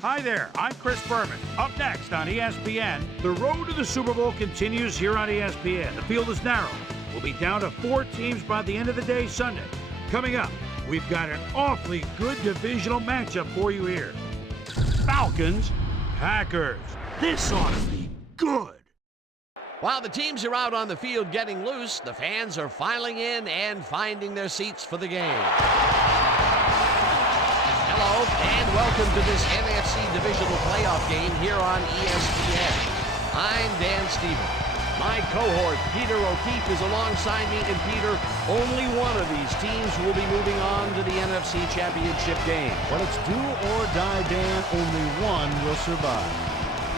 Hi there, I'm Chris Berman. Up next on ESPN, the road to the Super Bowl continues here on ESPN. The field is narrow. We'll be down to 4 teams by the end of the day Sunday. Coming up, we've got an awfully good divisional matchup for you here. Falcons, Packers. This ought to be good. While the teams are out on the field getting loose, the fans are filing in and finding their seats for the game. Hello, and welcome to this NFC Divisional Playoff game here on ESPN. I'm Dan Stevens. My cohort, Peter O'Keefe, is alongside me, and Peter, only one of these teams will be moving on to the NFC Championship game. Well, it's do or die, Dan. Only one will survive.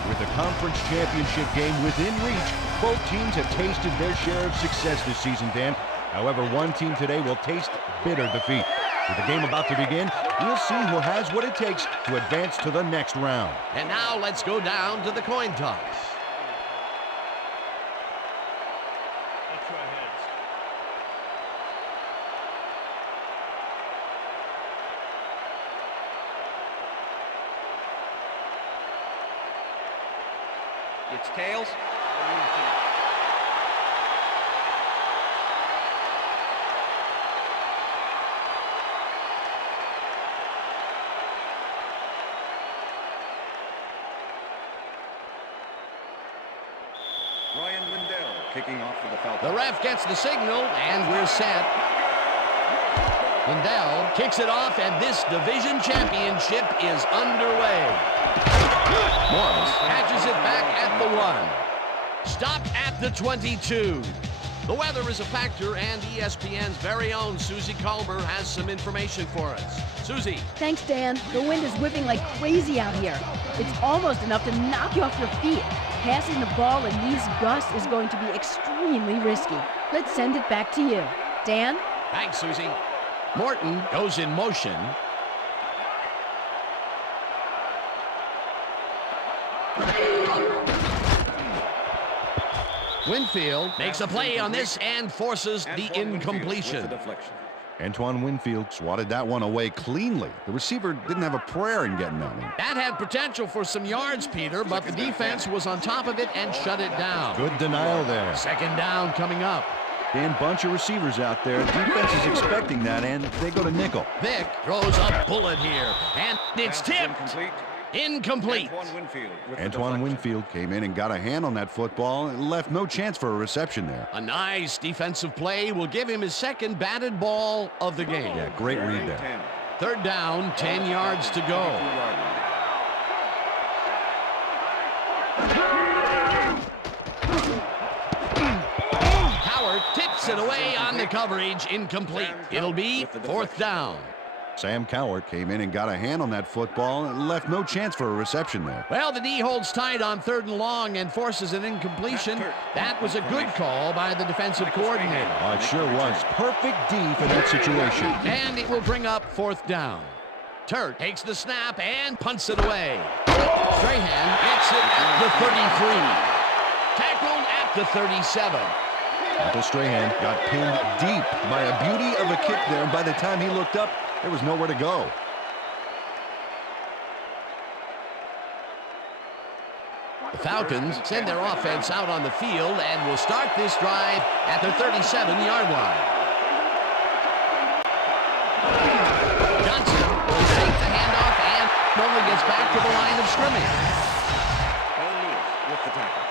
With the conference championship game within reach, both teams have tasted their share of success this season, Dan. However, one team today will taste bitter defeat. With the game about to begin, we'll see who has what it takes to advance to the next round. And now let's go down to the coin toss. It's tails. Kicking off for the Falcons. The ref gets the signal, and we're set. Lindell kicks it off, and this division championship is underway. Morris catches it back at the 1. Stopped at the 22. The weather is a factor, and ESPN's very own Susie Culber has some information for us. Susie. Thanks, Dan. The wind is whipping like crazy out here. It's almost enough to knock you off your feet. Passing the ball in these gusts is going to be extremely risky. Let's send it back to you. Dan? Thanks, Susie. Morton goes in motion. Winfield makes a play on this and forces the incompletion. Antoine Winfield swatted that one away cleanly. The receiver didn't have a prayer in getting that one. That had potential for some yards, Peter, but the defense was on top of it and shut it down. Good denial there. Second down coming up. Dan, bunch of receivers out there. Defense is expecting that, and they go to nickel. Vick throws a bullet here, and it's tipped. Incomplete. Antoine Winfield came in and got a hand on that football and left no chance for a reception there. A nice defensive play will give him his second batted ball of the game. Yeah, great read there. Third down, 10 yards to go. Howard tips it away on the coverage. Incomplete. It'll be fourth down. Sam Cowart came in and got a hand on that football and left no chance for a reception there. Well, the knee holds tight on 3rd and long and forces an incompletion. That was a good call by the defensive coordinator. Oh, it sure was. Perfect D for that situation. And it will bring up 4th down. Turt takes the snap and punts it away. Strahan gets it at the 33. Tackled at the 37. Michael Strahan got pinned deep by a beauty of a kick there, and by the time he looked up, there was nowhere to go. The Falcons send their offense out on the field and will start this drive at the 37-yard line. Johnson will take the handoff and only gets back to the line of scrimmage. With the tackle.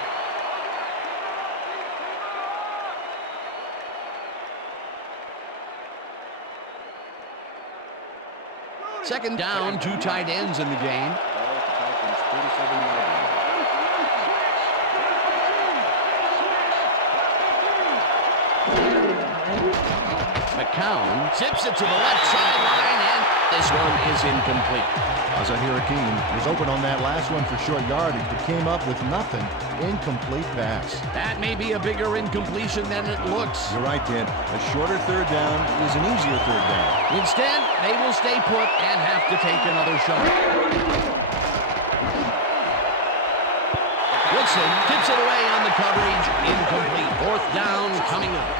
Second down, 2 tight ends in the game. McCown zips it to the left sideline, and this one is incomplete. Asa Hakeem was open on that last one for short yardage, but came up with nothing. Incomplete pass. That may be a bigger incompletion than it looks. You're right, Dan. A shorter third down is an easier third down. Instead, they will stay put and have to take another shot. Woodson tips it away on the coverage. Incomplete. 4th down coming up.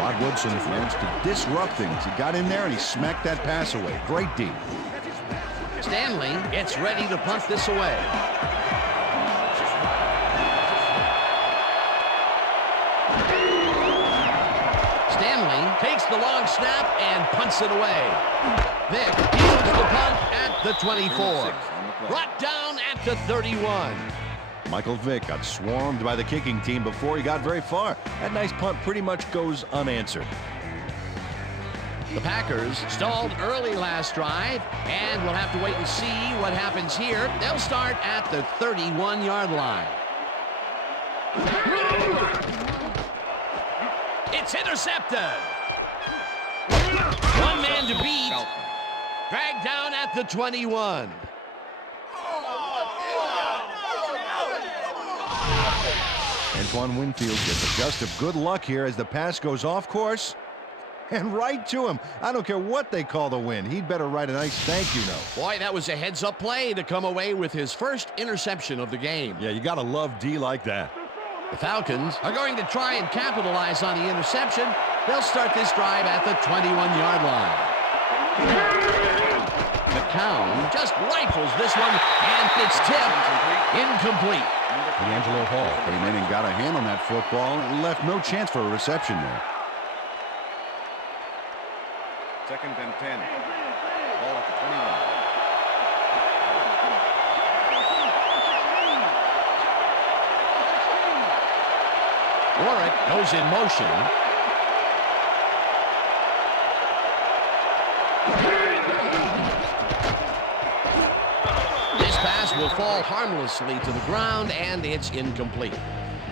Rod Woodson wants to disrupt things. He got in there and he smacked that pass away. Great D. Stanley gets ready to punt this away. Stanley takes the long snap and punts it away. Vick fields the punt at the 24. Brought down at the 31. Michael Vick got swarmed by the kicking team before he got very far. That nice punt pretty much goes unanswered. The Packers stalled early last drive, and we'll have to wait and see what happens here. They'll start at the 31-yard line. It's intercepted. One man to beat. Dragged down at the 21. Antoine Winfield gets a gust of good luck here as the pass goes off course. And right to him. I don't care what they call the win. He'd better write a nice thank you note. Boy, that was a heads-up play to come away with his first interception of the game. Yeah, you gotta love D like that. The Falcons are going to try and capitalize on the interception. They'll start this drive at the 21-yard line. McCown just rifles this one, and it's tipped incomplete. D'Angelo Hall came in and got a hand on that football and left no chance for a reception there. 2nd and 10. Ball at the 21. Warwick goes in motion. This pass will fall harmlessly to the ground, and it's incomplete.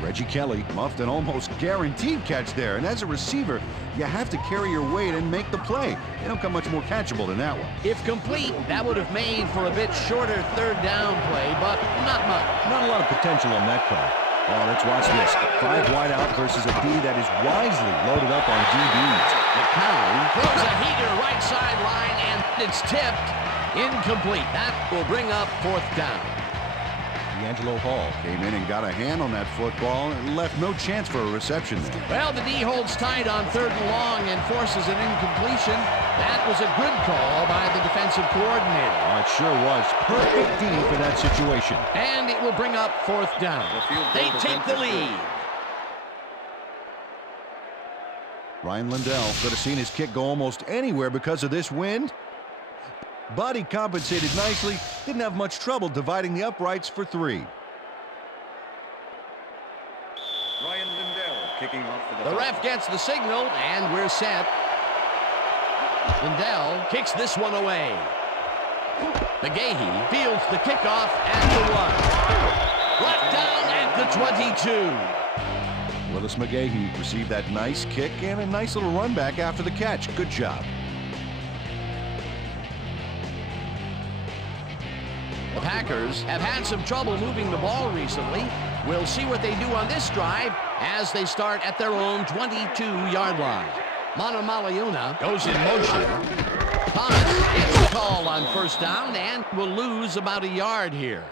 Reggie Kelly muffed an almost guaranteed catch there, and as a receiver, you have to carry your weight and make the play. They don't come much more catchable than that one. If complete, that would have made for a bit shorter third down play, but not much. Not a lot of potential on that call. Oh, let's watch this. 5 wide out versus a D that is wisely loaded up on DBs. McCown throws a heater right sideline, and it's tipped incomplete. That will bring up 4th down. D'Angelo Hall came in and got a hand on that football and left no chance for a reception there. Well, the D holds tight on 3rd and long and forces an incompletion. That was a good call by the defensive coordinator. Oh, it sure was. Perfect D for that situation. And it will bring up 4th down. They take the lead. Ryan Lindell could have seen his kick go almost anywhere because of this wind. But he compensated nicely, didn't have much trouble dividing the uprights for 3. Ryan Lindell kicking off for The ref gets the signal, and we're set. Lindell kicks this one away. McGahee fields the kickoff at the 1. Brought down at the 22. Willis McGahee received that nice kick and a nice little run back after the catch. Good job. The Packers have had some trouble moving the ball recently. We'll see what they do on this drive as they start at their own 22-yard line. Manamaliuna goes in motion. Thomas gets the call on 1st down and will lose about a yard here.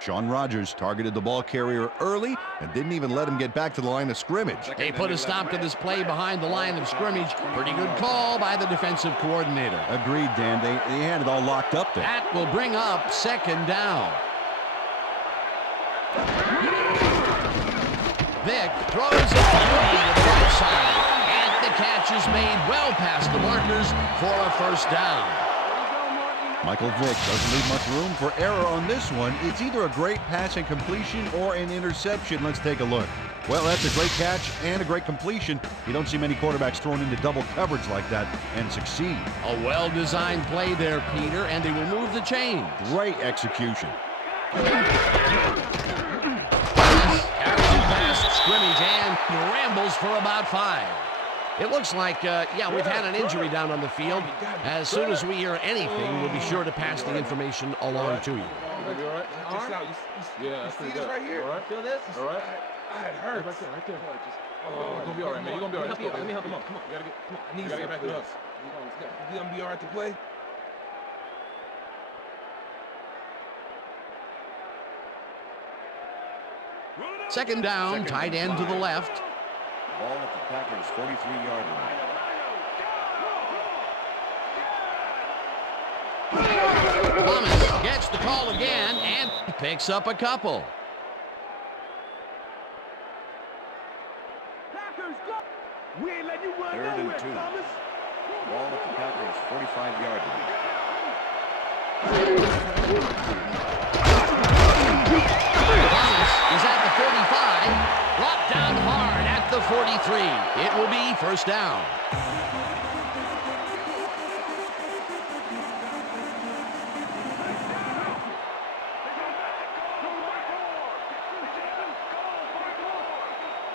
Sean Rogers targeted the ball carrier early and didn't even let him get back to the line of scrimmage. They put a stop to this play behind the line of scrimmage. Pretty good call by the defensive coordinator. Agreed, Dan. They had it all locked up there. That will bring up 2nd down. Vick throws it to the right side. And the catch is made well past the markers for a 1st down. Michael Vick doesn't leave much room for error on this one. It's either a great pass and completion or an interception. Let's take a look. Well, that's a great catch and a great completion. You don't see many quarterbacks thrown into double coverage like that and succeed. A well-designed play there, Peter, and they will move the chains. Great execution. Carries it past scrimmage and rambles for about 5. It looks like, we've had an injury down on the field. As soon as we hear anything, we'll be sure to pass the information along to you. You gonna be all right? Yeah, that's pretty good. Right here. All right. Feel this? All right. It hurts. Right there. Oh, you're gonna be all right, man. You're gonna be all right. Let me help you. Come on. You gotta get. Come on. I need you to get back up. You gonna be all right to play? Second down, tight end to the left. Ball at the Packers' 43-yard line. Thomas gets the call again and picks up a couple. Third and 2. Ball at the Packers' 45-yard line. Thomas is at the 45, brought down hard at the 43. It will be first down.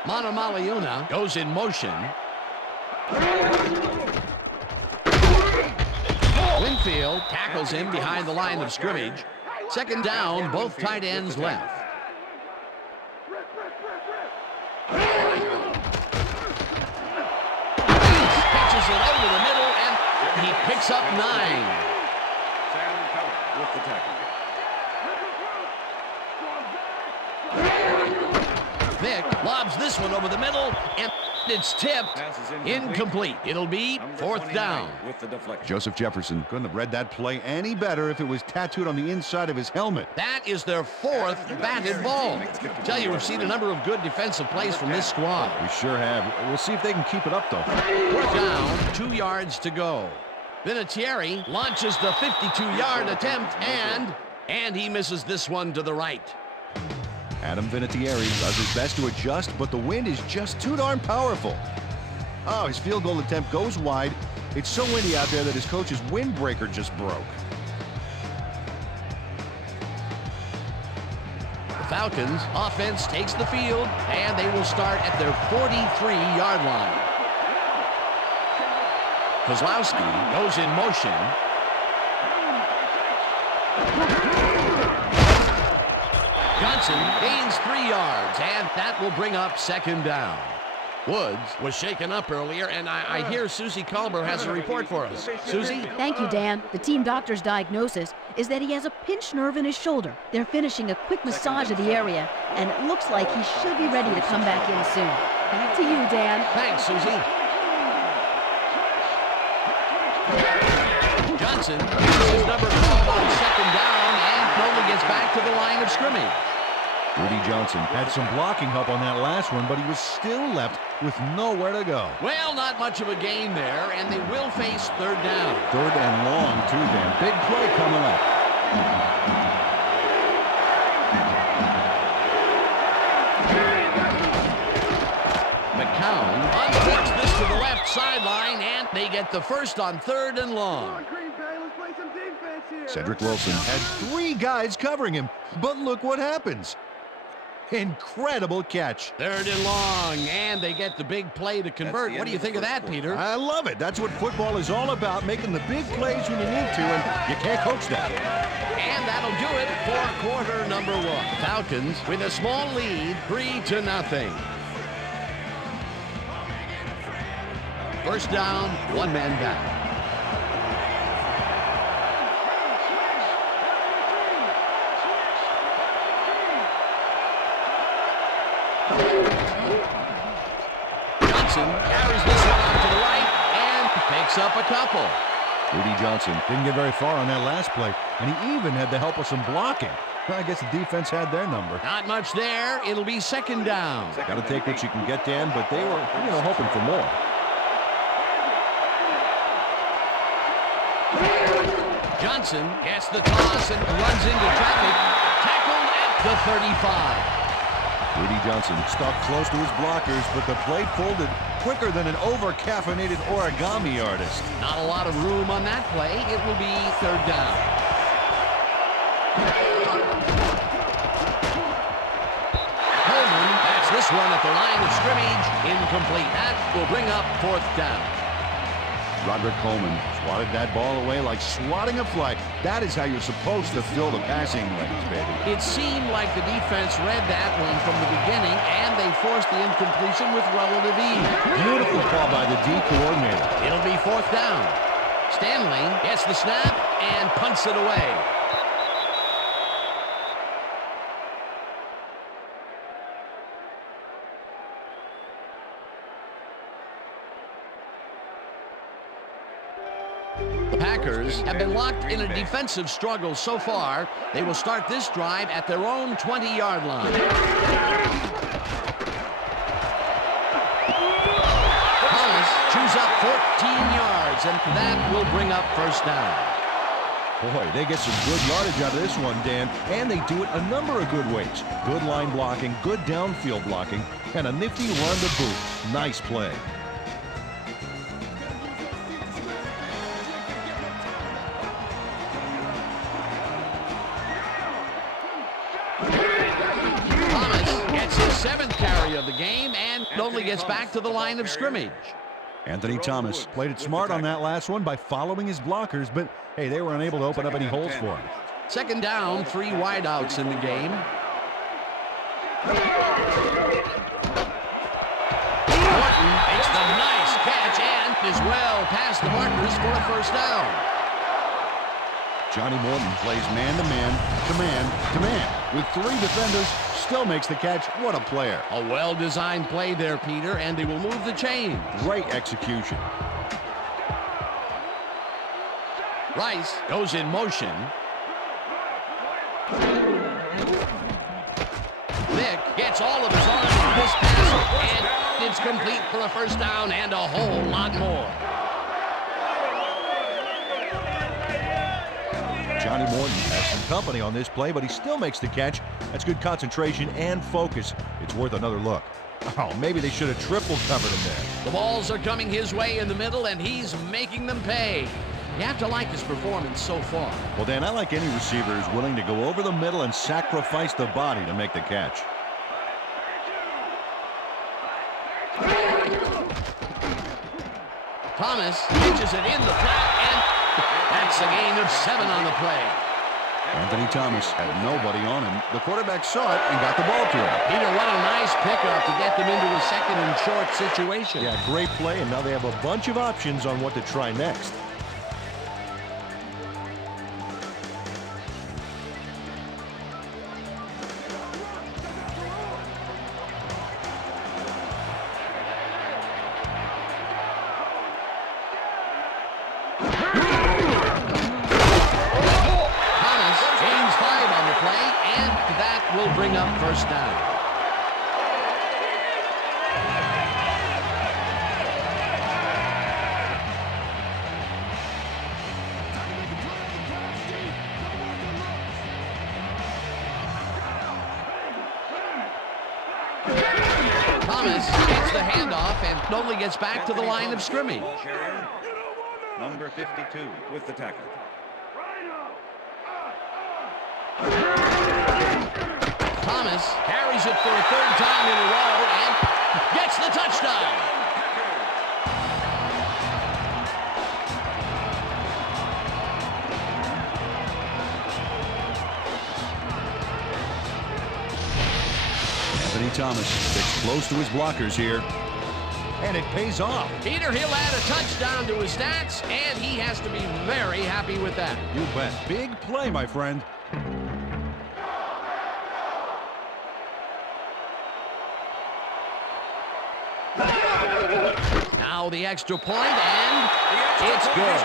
Manamaliuna goes in motion. Winfield tackles him behind the line of scrimmage. Second down, both tight ends left. Catches it over the middle, and he picks up 9. Sam Keller with the tackle. Vick lobs this one over the middle, and it's tipped. Incomplete. It'll be fourth down. With the deflection. Joseph Jefferson couldn't have read that play any better if it was tattooed on the inside of his helmet. That is their 4th batted ball. Tell you, we've seen a number of good defensive plays from this squad. We sure have. We'll see if they can keep it up, though. Fourth down, 2 yards to go. Vinatieri launches the 52-yard attempt, and he misses this one to the right. Adam Vinatieri does his best to adjust, but the wind is just too darn powerful. Oh, his field goal attempt goes wide. It's so windy out there that his coach's windbreaker just broke. The Falcons offense takes the field, and they will start at their 43-yard line. Kozlowski goes in motion. Johnson gains 3 yards, and that will bring up second down. Woods was shaken up earlier, and I hear Susie Culber has a report for us. Susie? Thank you, Dan. The team doctor's diagnosis is that he has a pinched nerve in his shoulder. They're finishing a quick massage of the area, and it looks like he should be ready to come back in soon. Back to you, Dan. Thanks, Susie. Johnson uses his number 12 on second down and only gets back to the line of scrimmage. Rudy Johnson had some blocking help on that last one, but he was still left with nowhere to go. Well, not much of a gain there, and they will face third down. Third and long, too, Dan. Big play coming up. McCown unforks this to the left sideline, and they get the first on third and long. Cedric Wilson had 3 guys covering him, but look what happens. Incredible catch. Third and long, and they get the big play to convert. What do you think of that, Peter? I love it. That's what football is all about, making the big plays when you need to, and you can't coach that. And that'll do it for quarter number 1. Falcons with a small lead, 3-0. First down, 1 man down. Johnson carries this one out to the right and picks up a couple. Rudy Johnson didn't get very far on that last play, and he even had the help of some blocking. Well, I guess the defense had their number. Not much there. It'll be second down. Got to take what you can get, Dan, but they were, hoping for more. Johnson gets the toss and runs into traffic. Tackled at the 35. Rudy Johnson stuck close to his blockers, but the play folded quicker than an over-caffeinated origami artist. Not a lot of room on that play. It will be third down. Coleman bats this one at the line of scrimmage. Incomplete. That will bring up fourth down. Roderick Coleman swatted that ball away like swatting a fly. That is how you're supposed to fill the passing lanes, baby. It seemed like the defense read that one from the beginning, and they forced the incompletion with relative ease. Beautiful call by the D coordinator. It'll be fourth down. Stanley gets the snap and punts it away. Packers have been locked in a defensive struggle so far. They will start this drive at their own 20-yard line. Thomas chews up 14 yards, and that will bring up first down. Boy, they get some good yardage out of this one, Dan, and they do it a number of good ways. Good line blocking, good downfield blocking, and a nifty run to boot. Nice play. Thomas gets his 7th carry of the game and only gets back to the line of scrimmage. Anthony Thomas played it smart on that last one by following his blockers, but hey, they were unable to open up any holes for him. 2nd down, 3 wideouts in the game. Morton makes the nice catch and is well past the markers for a first down. Johnny Morton plays man-to-man, to man-to-man. With 3 defenders, still makes the catch. What a player. A well-designed play there, Peter, and they will move the chain. Great execution. Rice goes in motion. Vick gets all of his arms on this pass, and it's complete for a first down and a whole lot more. Johnny Morton has some company on this play, but he still makes the catch. That's good concentration and focus. It's worth another look. Oh, maybe they should have triple covered him there. The balls are coming his way in the middle, and he's making them pay. You have to like his performance so far. Well, Dan, I like any receiver who's willing to go over the middle and sacrifice the body to make the catch. Thomas pitches it in the flat, and that's a gain of 7 on the play. Anthony Thomas had nobody on him. The quarterback saw it and got the ball to him. Peter, what a nice pickup to get them into a 2nd and short situation. Yeah, great play, and now they have a bunch of options on what to try next. Will bring up first down. Thomas gets the handoff and only gets back to the line of scrimmage. Number 52 with the tackle. Thomas carries it for a 3rd time in a row and gets the touchdown. Anthony Thomas sticks close to his blockers here, and it pays off. Peter, he'll add a touchdown to his stats, and he has to be very happy with that. You bet. Big play, my friend. Now the extra point, and it's good.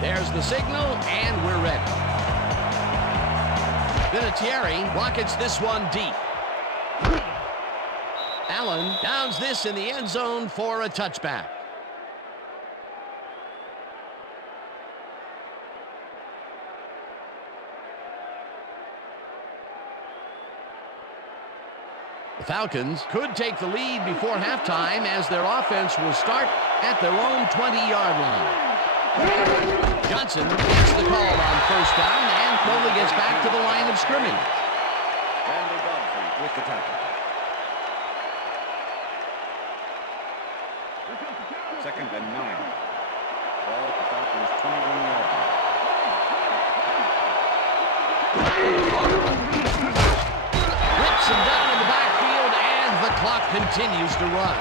There's the signal, and we're ready. Vinatieri rockets this one deep. Allen downs this in the end zone for a touchback. The Falcons could take the lead before halftime as their offense will start at their own 20-yard line. Johnson gets the call on first down and only gets back to the line of scrimmage. Randy Godfrey with the tackle. 2nd and 9. Ball at the Falcons' 21-yard line. Rips him down in the backfield, and the clock continues to run.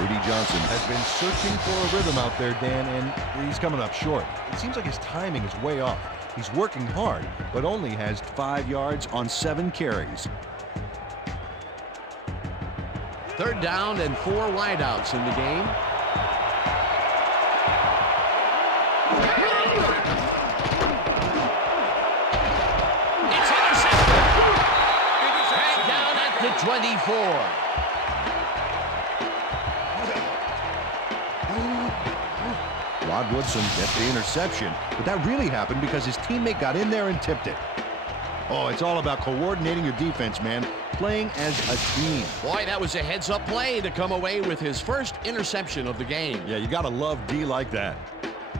Rudy Johnson has been searching for a rhythm out there, Dan, and he's coming up short. It seems like his timing is way off. He's working hard, but only has 5 yards on 7 carries. 3rd down and 4 wideouts in the game. It's intercepted. Right down at the 24. Rod Woodson gets the interception, but that really happened because his teammate got in there and tipped it. Oh, it's all about coordinating your defense, man. Playing as a team. Boy, that was a heads-up play to come away with his first interception of the game. Yeah, you gotta love D like that.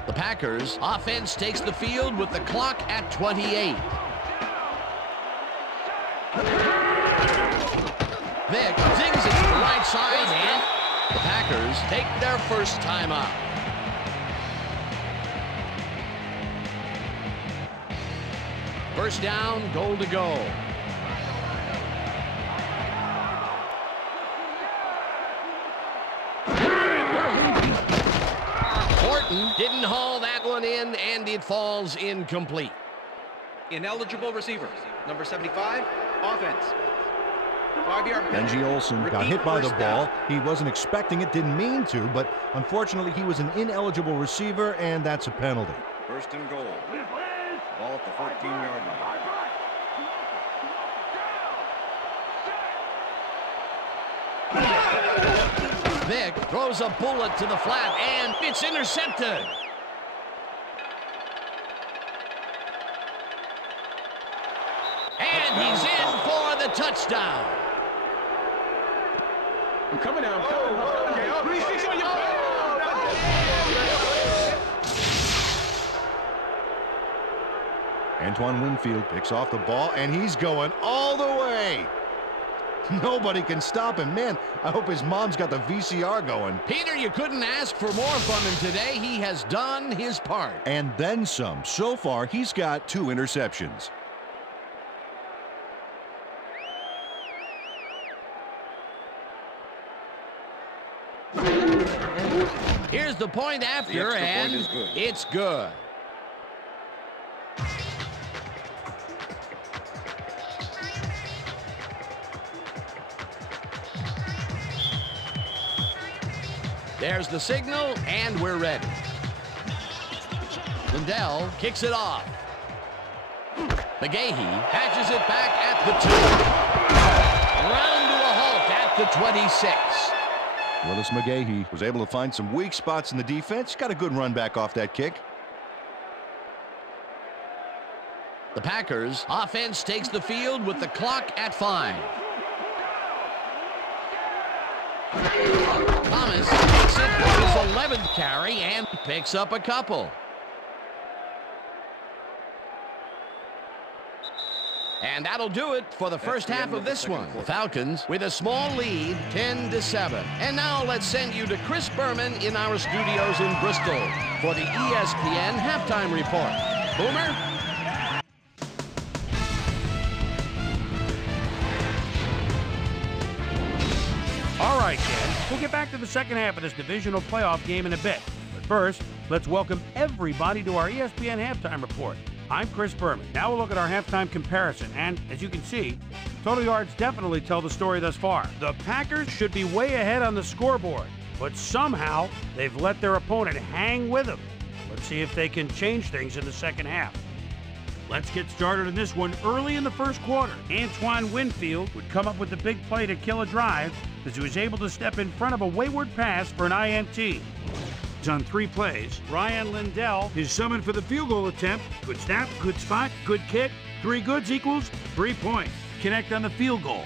The Packers offense takes the field with the clock at 28. Vick zings it to the right side, and the Packers take their first time out. First down, goal to go. Horton didn't haul that one in, and it falls incomplete. Ineligible receiver. Number 75, offense. 5-yard penalty. Benji Olsen got hit by the ball. He wasn't expecting it, didn't mean to, but unfortunately he was an ineligible receiver, and that's a penalty. 1st and goal. Ball at the 14-yard line. Vick throws a bullet to the flat, and it's intercepted. And he's in for the touchdown. I'm coming down. Okay. 3-6 on your back. Antoine Winfield picks off the ball, and he's going all the way. Nobody can stop him. Man, I hope his mom's got the VCR going. Peter, you couldn't ask for more from him today. He has done his part. And then some. So far, he's got 2 interceptions. Here's the point after, The extra and point is good. it's good. There's the signal, and we're ready. Lindell kicks it off. McGahee patches it back at the 2. Round to a halt at the 26. Willis McGahee was able to find some weak spots in the defense. Got a good run back off that kick. The Packers offense takes the field with the clock at 5. Thomas takes it for his 11th carry and picks up a couple. And that'll do it for the first half of this one. Falcons with a small lead, 10-7. And now let's send you to Chris Berman in our studios in Bristol for the ESPN halftime report. Boomer? All right, Ken, we'll get back to the second half of this divisional playoff game in a bit. But first, let's welcome everybody to our ESPN halftime report. I'm Chris Berman. Now we'll look at our halftime comparison, and as you can see, total yards definitely tell the story thus far. The Packers should be way ahead on the scoreboard, but somehow they've let their opponent hang with them. Let's see if they can change things in the second half. Let's get started in this one early in the first quarter. Antoine Winfield would come up with the big play to kill a drive as he was able to step in front of a wayward pass for an INT. On 3 plays, Ryan Lindell is summoned for the field goal attempt. Good snap, good spot, good kick. 3 goods equals 3 points. Connect on the field goal.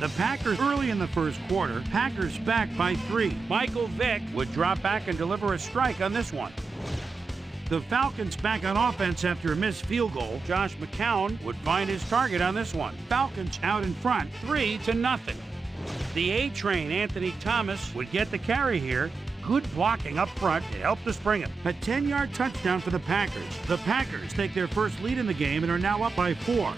The Packers early in the first quarter, Packers back by 3. Michael Vick would drop back and deliver a strike on this one. The Falcons back on offense after a missed field goal. Josh McCown would find his target on this one. Falcons out in front, 3-0. The A-Train, Anthony Thomas, would get the carry here. Good blocking up front to help the Spring 'em. A 10-yard touchdown for the Packers. The Packers take their first lead in the game and are now up by 4.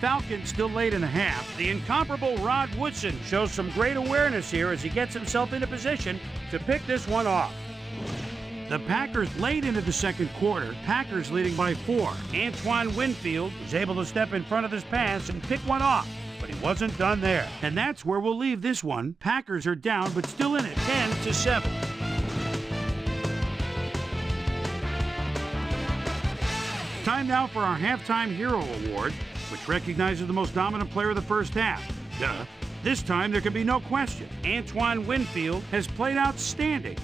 Falcons still late in the half. The incomparable Rod Woodson shows some great awareness here as he gets himself into position to pick this one off. The Packers late into the second quarter. Packers leading by 4. Antoine Winfield was able to step in front of this pass and pick one off, but he wasn't done there. And that's where we'll leave this one. Packers are down, but still in it, 10-7. Time now for our Halftime Hero Award, which recognizes the most dominant player of the first half. Duh. This time there can be no question. Antoine Winfield has played outstanding.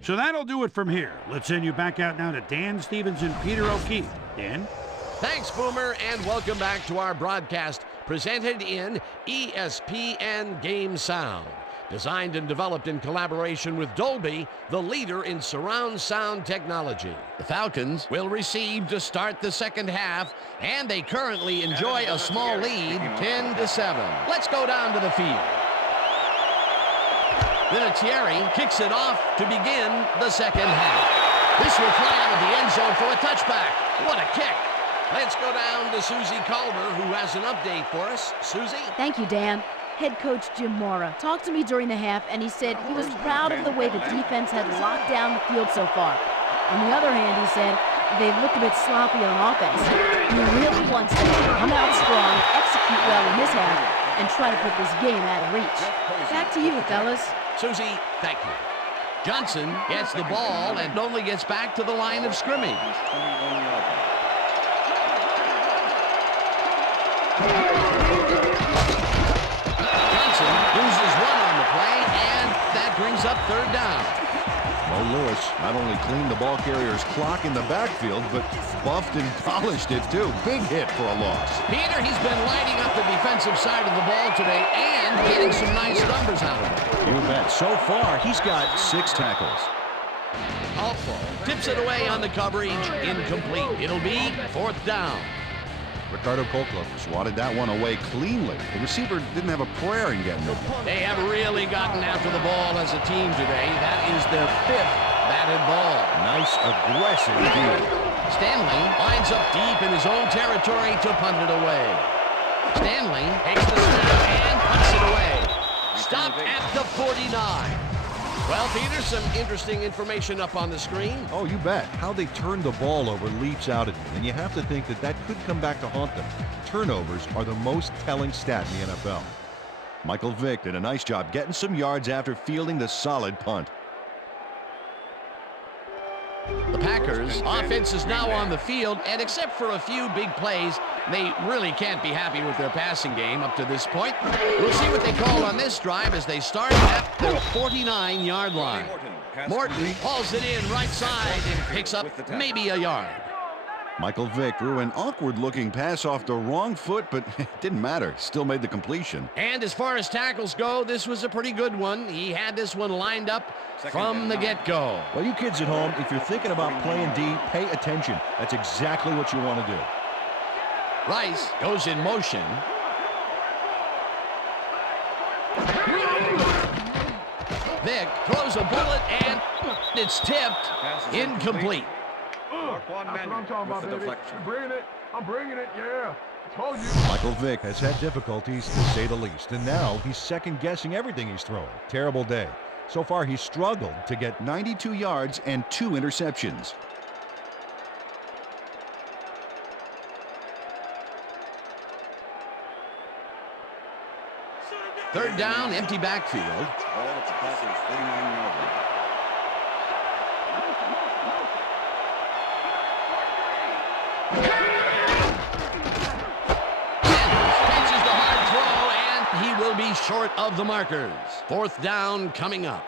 So that'll do it from here. Let's send you back out now to Dan Stevens and Peter O'Keefe. Dan? Thanks, Boomer, and welcome back to our broadcast presented in ESPN Game Sound. Designed and developed in collaboration with Dolby, the leader in surround sound technology. The Falcons will receive to start the second half, and they currently enjoy a small lead, 10-7. Let's go down to the field. Vinatieri kicks it off to begin the second half. This will fly out of the end zone for a touchback. What a kick. Let's go down to Susie Culver, who has an update for us. Susie? Thank you, Dan. Head coach Jim Mora talked to me during the half, and he said he was proud of the way the defense had locked down the field so far. On the other hand, he said they've looked a bit sloppy on offense. He really wants them to come out strong, execute well in this half, and try to put this game out of reach. Back to you, fellas. Susie, thank you. Johnson gets the ball and only gets back to the line of scrimmage. Johnson loses one on the play, and that brings up third down. Well, Lewis not only cleaned the ball carrier's clock in the backfield, but buffed and polished it too. Big hit for a loss. Peter, he's been lighting up the defensive side of the ball today and getting some nice numbers out of it. You bet. So far, he's got 6 tackles. Alfo tips it away on the coverage. Incomplete. It'll be fourth down. Ricardo Colclough swatted that one away cleanly. The receiver didn't have a prayer in getting it. They have really gotten after the ball as a team today. That is their 5th batted ball. Nice aggressive deal. Stanley lines up deep in his own territory to punt it away. Stanley takes the snap and punts it away. Stopped at the 49. Well, Peter, some interesting information up on the screen. Oh, you bet. How they turned the ball over leaps out at you, and you have to think that that could come back to haunt them. Turnovers are the most telling stat in the NFL. Michael Vick did a nice job getting some yards after fielding the solid punt. The Packers' offense is now on the field, and except for a few big plays, they really can't be happy with their passing game up to this point. We'll see what they call on this drive as they start at their 49-yard line. Morton hauls it in right side and picks up maybe a yard. Michael Vick threw an awkward-looking pass off the wrong foot, but it didn't matter. Still made the completion. And as far as tackles go, this was a pretty good one. He had this one lined up from the get-go. Well, you kids at home, if you're thinking about playing D, pay attention. That's exactly what you want to do. Rice goes in motion. Vick throws a bullet, and it's tipped. Incomplete. That's what I'm talking about, baby. I'm bringing it, yeah. Told you. Michael Vick has had difficulties, to say the least, and now he's second-guessing everything he's throwing. Terrible day. So far, he's struggled to get 92 yards and 2 interceptions. Third down, empty backfield. Catches the hard throw, and he will be short of the markers. Fourth down coming up.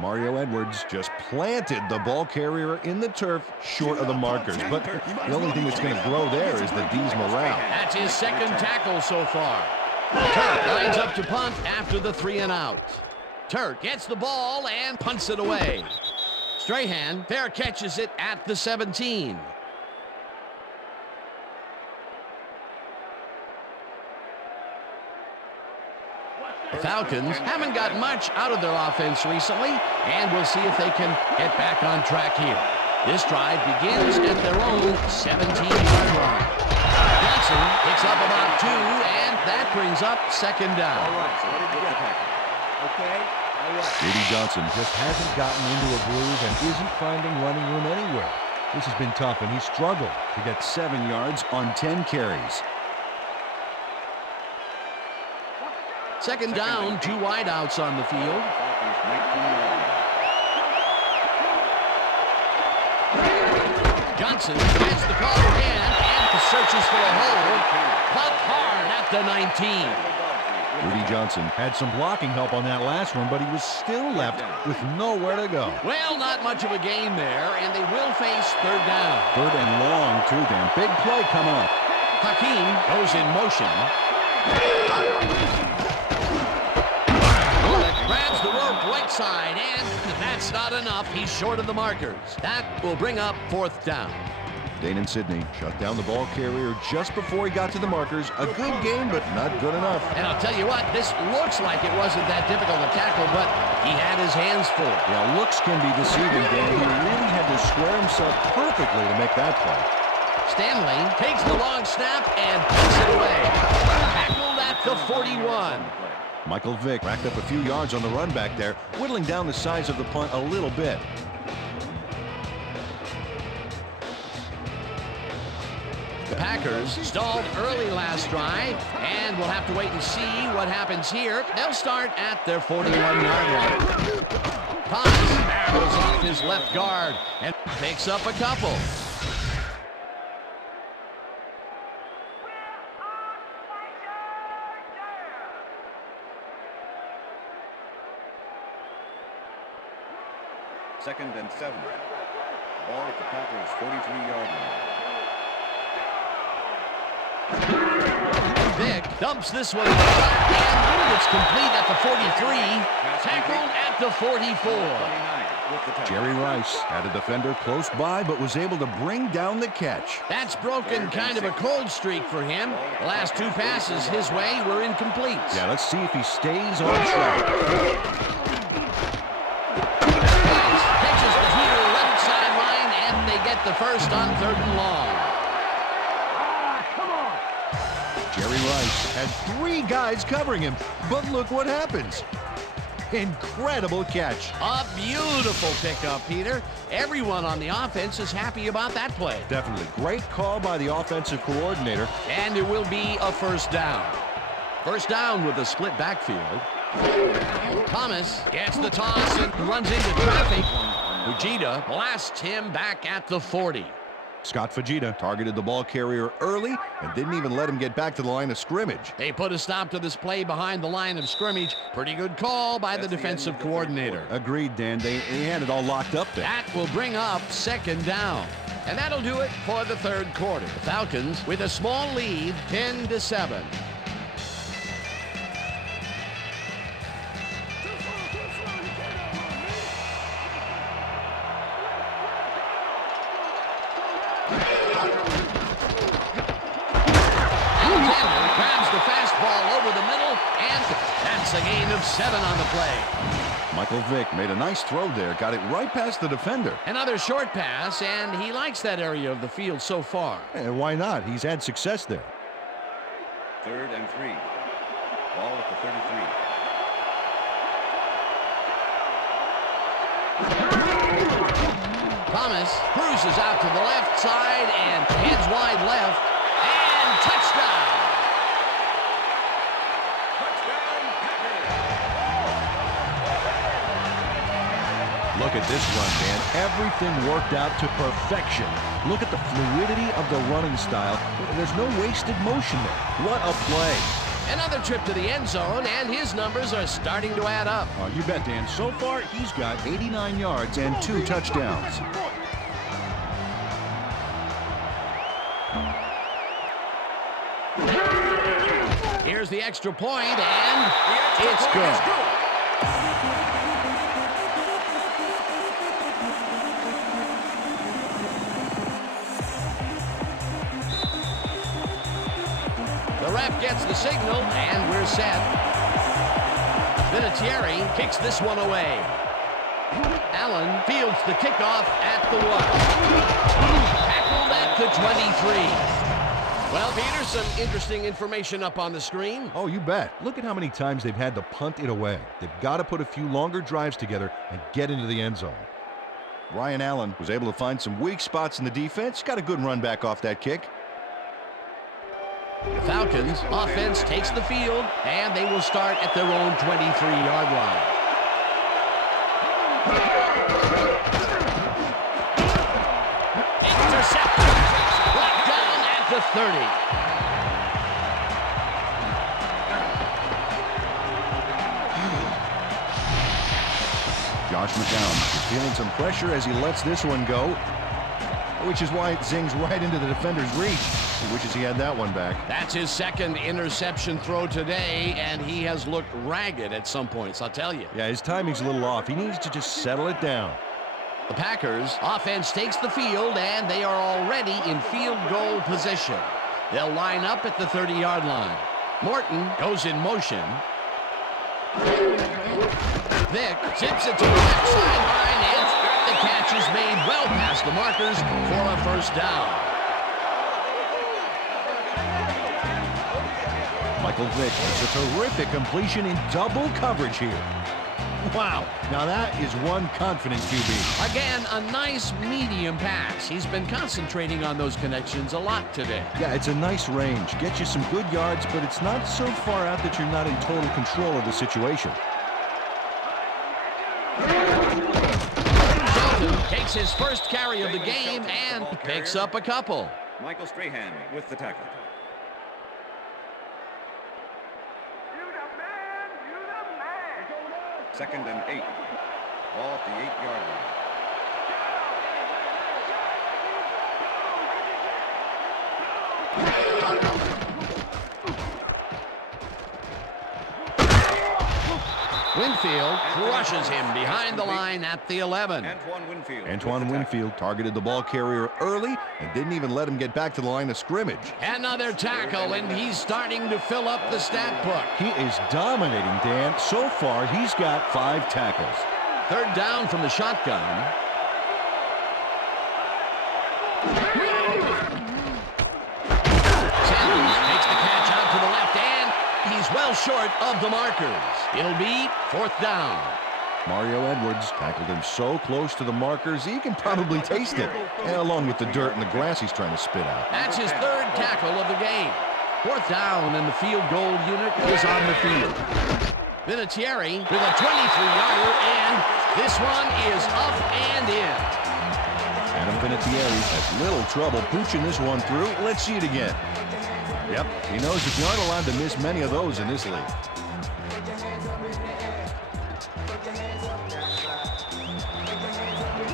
Mario Edwards just planted the ball carrier in the turf short of the markers. But the only thing that's going to grow there is the D's morale. That's his second tackle so far. Turk lines up to punt after the 3 and out. Turk gets the ball and punts it away. Strahan fair catches it at the 17. The Falcons haven't got much out of their offense recently, and we'll see if they can get back on track here. This drive begins at their own 17-yard line. Johnson Johnson picks up about 2, and that brings up second down. All right, so what did you get? Okay. All right. J.D. Johnson just hasn't gotten into a groove and isn't finding running room anywhere. This has been tough, and he struggled to get 7 yards on 10 carries. Second down, 2 wideouts on the field. Falcons 19 yards. Johnson gets the call again and searches for a hole. Punt hard at the 19. Rudy Johnson had some blocking help on that last one, but he was still left with nowhere to go. Well, not much of a gain there, and they will face third down. 3rd and long, too, Dan. Big play coming up. Hakeem goes in motion. Bullock grabs the rope right side, and that's not enough. He's short of the markers. That will bring up 4th down. Dane and Sidney shut down the ball carrier just before he got to the markers. A good game, but not good enough. And I'll tell you what, this looks like it wasn't that difficult to tackle, but he had his hands full. Yeah, looks can be deceiving, Dan. He really had to square himself perfectly to make that play. Stanley takes the long snap and puts it away. Tackled at the 41. Michael Vick racked up a few yards on the run back there, whittling down the size of the punt a little bit. The Packers stalled early last drive, and we'll have to wait and see what happens here. They'll start at their 41-yard line. Paz barrels off his left guard and picks up a couple. Second and 7. Ball at the Packers' 43-yard line. Vick dumps this one, and it's complete at the 43, tackled at the 44. Jerry Rice had a defender close by, but was able to bring down the catch. That's broken kind of a cold streak for him. The last 2 passes his way were incomplete. Yeah, let's see if he stays on track. Rice catches the heater left sideline, and they get the first on 3rd and long. Jerry Rice had 3 guys covering him, but look what happens. Incredible catch. A beautiful pickup, Peter. Everyone on the offense is happy about that play. Definitely. Great call by the offensive coordinator. And it will be a 1st down. 1st down with a split backfield. Thomas gets the toss and runs into traffic. Fujita blasts him back at the 40. Scott Fujita targeted the ball carrier early and didn't even let him get back to the line of scrimmage. They put a stop to this play behind the line of scrimmage. Pretty good call by the defensive coordinator. Agreed, Dan. They had it all locked up there. That will bring up 2nd down. And that'll do it for the 3rd quarter. The Falcons with a small lead, 10-7. A gain of 7 on the play. Michael Vick made a nice throw there, got it right past the defender. Another short pass, and he likes that area of the field so far. And why not? He's had success there. 3rd and 3. Ball at the 33. Thomas cruises out to the left side and heads wide left, and touchdown. Look at this run, Dan. Everything worked out to perfection. Look at the fluidity of the running style. There's no wasted motion there. What a play. Another trip to the end zone, and his numbers are starting to add up. Oh, you bet, Dan. So far, he's got 89 yards and 2 touchdowns. Here's the extra point, and it's good. The ref gets the signal, and we're set. Vinatieri kicks this one away. Allen fields the kickoff at the 1. Tackled at the 23. Well, Peter, some interesting information up on the screen. Oh, you bet. Look at how many times they've had to punt it away. They've got to put a few longer drives together and get into the end zone. Ryan Allen was able to find some weak spots in the defense. Got a good run back off that kick. The Falcons offense takes the field, and they will start at their own 23-yard line. Intercepted. Brought down at the 30. Josh McCown is feeling some pressure as he lets this one go, which is why it zings right into the defender's reach. He wishes he had that one back. That's his second interception throw today, and he has looked ragged at some points, I'll tell you. Yeah, his timing's a little off. He needs to just settle it down. The Packers offense takes the field, and they are already in field goal position. They'll line up at the 30-yard line. Morton goes in motion. Vick zips it to the left sideline, and the catch is made well past the markers for a first down. Michael Vick makes a terrific completion in double coverage here. Wow, now that is one confident QB. Again, a nice medium pass. He's been concentrating on those connections a lot today. Yeah, it's a nice range. Get you some good yards, but it's not so far out that you're not in total control of the situation. Takes his first carry of the game and picks up a couple. Michael Strahan with the tackle. Second and 8. Ball at the 8-yard Winfield crushes him behind the line at the 11. Antoine Winfield targeted the ball carrier early and didn't even let him get back to the line of scrimmage. Another tackle, and he's starting to fill up the stat book. He is dominating, Dan. So far, he's got 5 tackles. Third down from the shotgun. Sanders makes the catch out to the left, and he's well short of the markers. It'll be fourth down. Mario Edwards tackled him so close to the markers, he can probably taste it, along with the dirt and the grass he's trying to spit out. That's his third tackle of the game. Fourth down, and the field goal unit is on the field. Vinatieri with a 23-yarder, and this one is up and in. Adam Vinatieri has little trouble pooching this one through. Let's see it again. Yep, he knows that you aren't allowed to miss many of those in this league.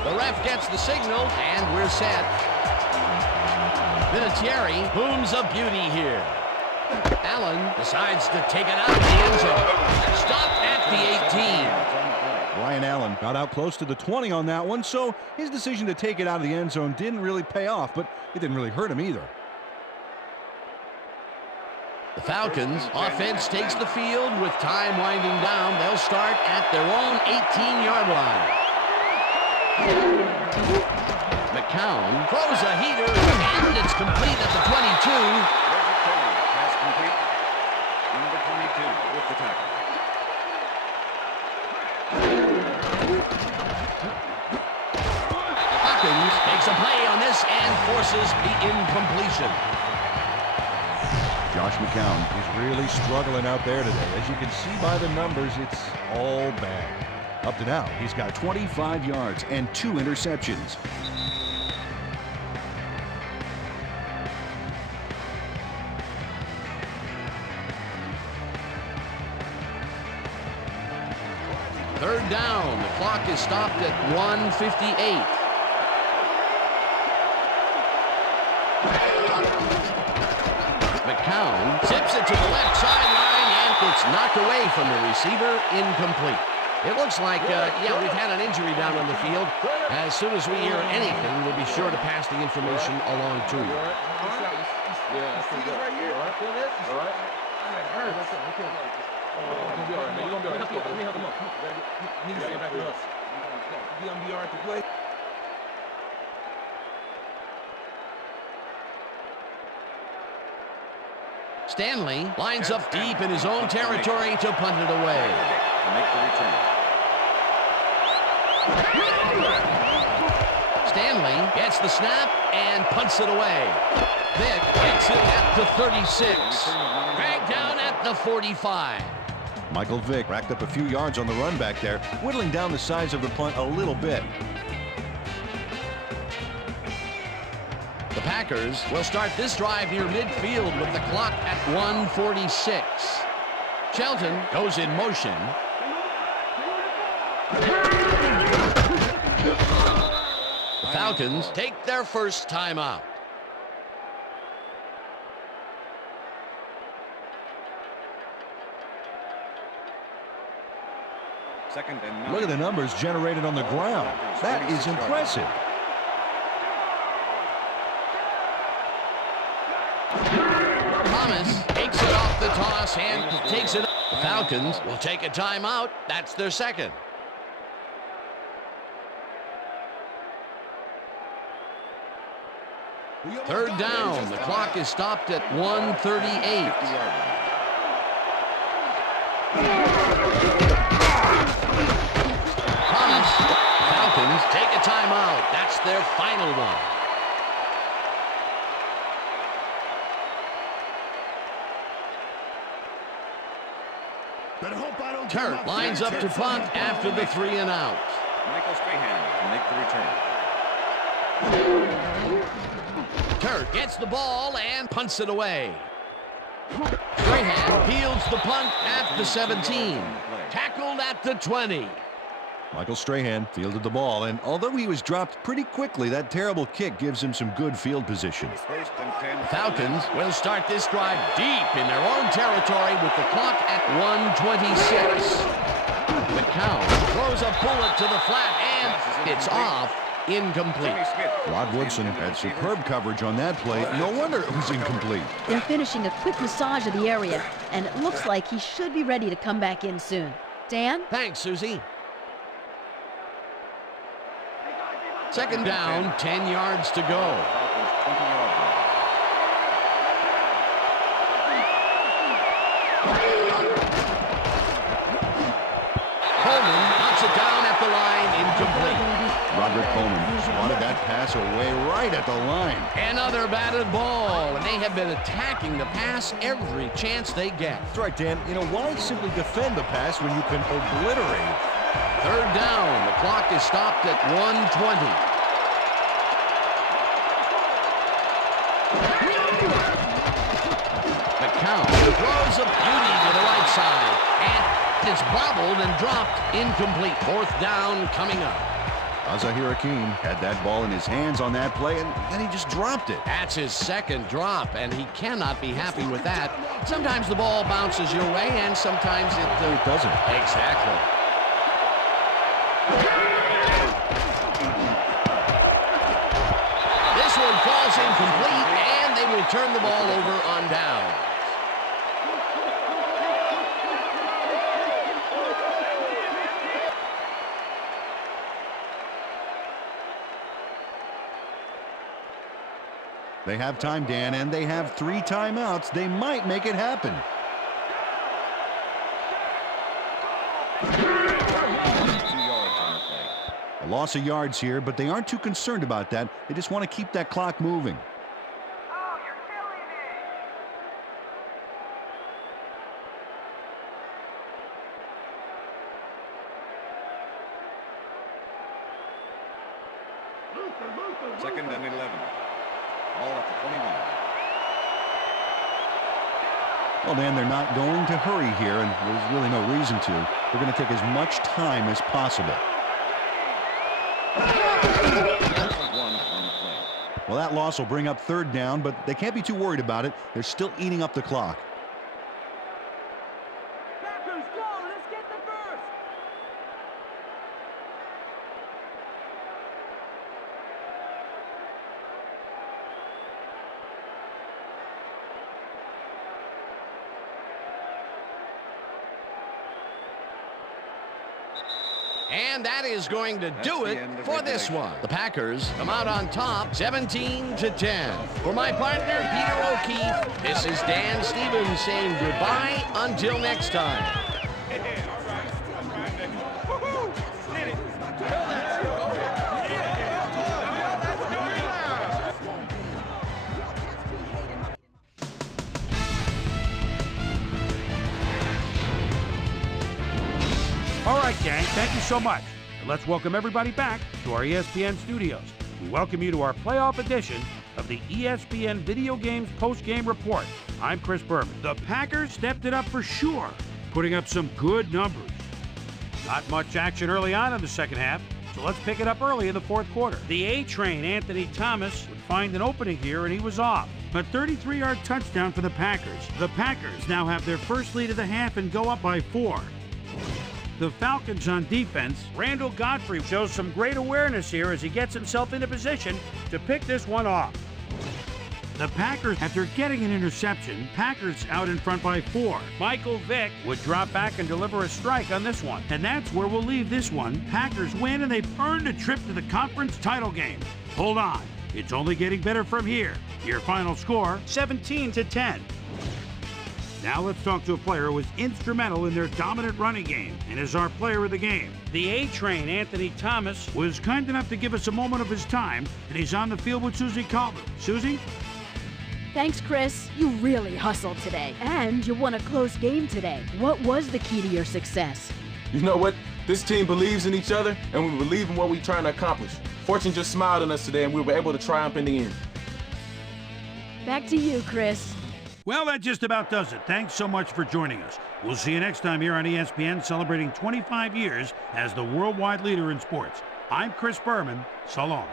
The ref gets the signal, and we're set. Vinatieri booms a beauty here. Allen decides to take it out of the end zone. Stopped at the 18. Ryan Allen got out close to the 20 on that one, so his decision to take it out of the end zone didn't really pay off, but it didn't really hurt him either. The Falcons offense takes the field with time winding down. They'll start at their own 18-yard line. McCown throws a heater, and it's complete at the 22. Pass complete. Number 22 with the tackle. Hawkins makes a play on this and forces the incompletion. Josh McCown is really struggling out there today. As you can see by the numbers, it's all bad. Up to now, he's got 25 yards and 2 interceptions. Third down. The clock is stopped at 1:58. McCown zips it to the left sideline, and it's knocked away from the receiver, incomplete. It looks like, yeah, we've had an injury down on the field. As soon as we hear anything, we'll be sure to pass the information along to you. Yeah, see this right here? Feel this? All right. That hurts. You're gonna be all right, man. You're gonna be all right. Let's go. Let me help him up. He needs to get back to us. You're gonna be all right to play. Stanley lines up deep in his own territory to punt it away. To make the return. Stanley gets the snap and punts it away. Vick gets it at the 36. Dragged down at the 45. Michael Vick racked up a few yards on the run back there, whittling down the size of the punt a little bit. The Packers will start this drive near midfield with the clock at 1:46. Shelton goes in motion. The Falcons take their first timeout. Second and 9. Look at the numbers generated on the ground. That is impressive. Thomas takes it off the toss and takes it. The Falcons will take a timeout. That's their second. Third down. The clock is stopped at 1:38. Thomas. Falcons take a timeout. That's their final one. Kurt lines up to punt after the 3 and out. Michael Strahan to make the return. Kurt gets the ball and punts it away. Strahan fields the punt at the 17. Tackled at the 20. Michael Strahan fielded the ball, and although he was dropped pretty quickly, that terrible kick gives him some good field position. First and 10. The Falcons will start this drive deep in their own territory with the clock at 1:26. McCown throws a bullet to the flat, and it's off. Incomplete. Rod Woodson had superb coverage on that play. No wonder it was incomplete. They're finishing a quick massage of the area, and it looks like he should be ready to come back in soon. Dan? Thanks, Susie. Second down, 10 yards to go. Falcons 20-yard line. Coleman knocks it down at the line, incomplete. Roderick Coleman swatted that pass away right at the line. Another batted ball, and they have been attacking the pass every chance they get. That's right, Dan. You know, why simply defend the pass when you can obliterate? Third down, the clock is stopped at 1:20. McCown throws a beauty to the right side, and it's bobbled and dropped, incomplete. Fourth down coming up. Azahir Hakeem had that ball in his hands on that play, and then he just dropped it. That's his second drop, and he cannot be happy with that. Sometimes the ball bounces your way, and sometimes it doesn't. Exactly. This one falls incomplete, and they will turn the ball over on down. They have time, Dan, and they have 3 timeouts. They might make it happen. A loss of yards here, but they aren't too concerned about that. They just want to keep that clock moving. Oh, you're killing me. Second and 11. All at the 21. Well, Dan, they're not going to hurry here, and there's really no reason to. They're going to take as much time as possible. Well, that loss will bring up third down, but they can't be too worried about it. They're still eating up the clock. Packers, go! Let's get the first! And that is going to do it for this one. The Packers come out on top 17-10. For my partner, Peter O'Keefe, this This is Dan Stevens saying goodbye until next time. All right, gang, thank you so much. And let's welcome everybody back to our ESPN studios. We welcome you to our playoff edition of the ESPN Video Games Post-Game Report. I'm Chris Berman. The Packers stepped it up for sure, putting up some good numbers. Not much action early on in the second half, so let's pick it up early in the fourth quarter. The A-Train, Anthony Thomas, would find an opening here, and he was off. A 33-yard touchdown for the Packers. The Packers now have their first lead of the half and go up by 4. The Falcons on defense. Randall Godfrey shows some great awareness here as he gets himself into position to pick this one off. The Packers, after getting an interception, Packers out in front by 4. Michael Vick would drop back and deliver a strike on this one. And that's where we'll leave this one. Packers win, and they've earned a trip to the conference title game. Hold on, it's only getting better from here. Your final score, 17-10. Now let's talk to a player who was instrumental in their dominant running game and is our player of the game. The A-Train, Anthony Thomas, was kind enough to give us a moment of his time, and he's on the field with Susie Calvin. Susie? Thanks, Chris. You really hustled today, and you won a close game today. What was the key to your success? You know what? This team believes in each other, and we believe in what we're trying to accomplish. Fortune just smiled on us today, and we were able to triumph in the end. Back to you, Chris. Well, that just about does it. Thanks so much for joining us. We'll see you next time here on ESPN, celebrating 25 years as the worldwide leader in sports. I'm Chris Berman. So long.